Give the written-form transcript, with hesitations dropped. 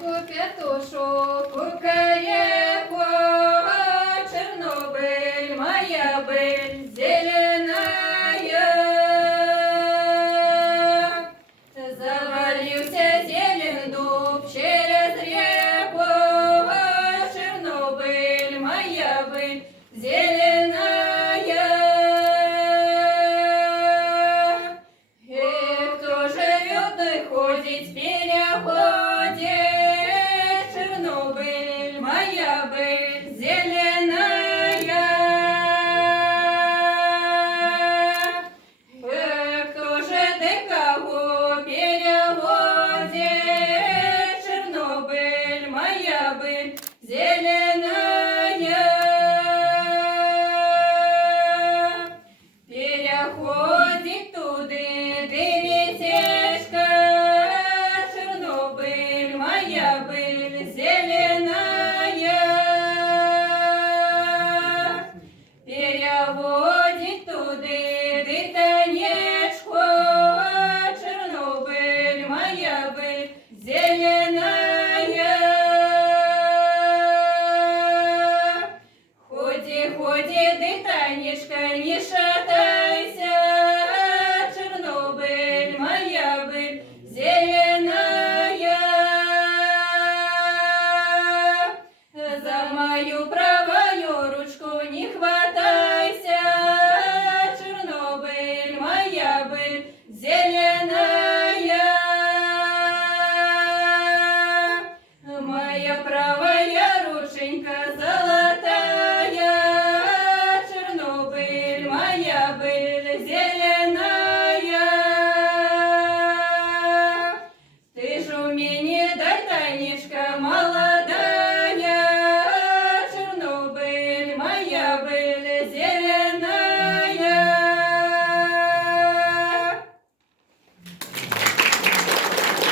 Ку петушок кукает, Чернобыль, моя быль зеленая. Завалился зелен дуб через реку, Чернобыль, моя быль зеленая. И кто живет и ходит в переходе, Чернобыль, моя быль зеленая. Кто же ты кого переводит, Чернобыль, моя быль зеленая. Переходит туды речка, Чернобыль, моя быль зеленая. Переводит туды танечку, Чернобыль, моя быль зеленая. Ходи, Танечка, не шатайся, Чернобыль, моя быль зеленая. За мою правую ручку не хватайся, Чернобыль, моя быль зеленая. Моя правая рученька золотая, Чернобыль, моя быль зеленая. Ты ж у меня дай, Танечка,